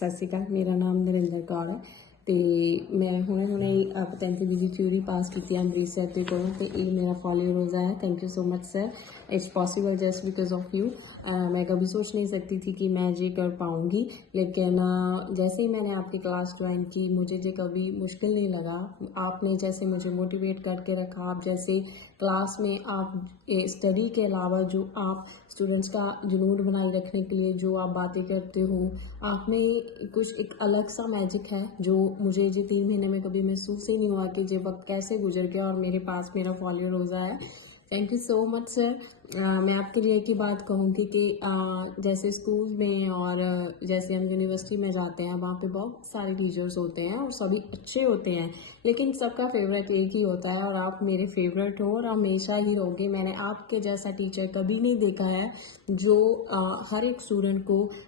ਸਤਿ ਸ਼੍ਰੀ ਅਕਾਲ। ਮੇਰਾ ਨਾਮ ਨਰਿੰਦਰ ਕੌਰ ਹੈ ਤੇ ਮੈਂ ਹੁਣੇ ਪਤੰਤੀ ਦੀ ਜੀ ਥਿਊਰੀ ਪਾਸ ਕੀਤੀ ਅੰਮ੍ਰਿਤ ਸਰ ਦੇ ਕੋਲੋਂ ਤੇ ਇਹ मेरा फॉलो रोज़ा है। Thank you so much sir, it's possible just because of you. मैं कभी सोच नहीं सकती थी कि मैं ये कर पाऊँगी, लेकिन जैसे ही मैंने आपकी क्लास ज्वाइन की मुझे ये कभी मुश्किल नहीं लगा। आपने जैसे मुझे मोटिवेट करके रखा, आप जैसे क्लास में आप स्टडी के अलावा जो आप स्टूडेंट्स का जुनून बनाए रखने के लिए जो आप बातें करते हो, आप में कुछ एक अलग सा मैजिक है जो मुझे ये 3 महीने में कभी महसूस ही नहीं हुआ कि ये वक्त कैसे गुजर गया और मेरे पास मेरा फॉलो रोज़ा है। Thank you so much sir. मैं आपके लिए एक ही बात कहूँगी कि जैसे स्कूल में और जैसे हम यूनिवर्सिटी में जाते हैं वहाँ पे बहुत सारे टीचर्स होते हैं और सभी अच्छे होते हैं, लेकिन सबका फेवरेट एक ही होता है और आप मेरे फेवरेट हो और हमेशा ही रहोगे। मैंने आपके जैसा टीचर कभी नहीं देखा है जो हर एक स्टूडेंट को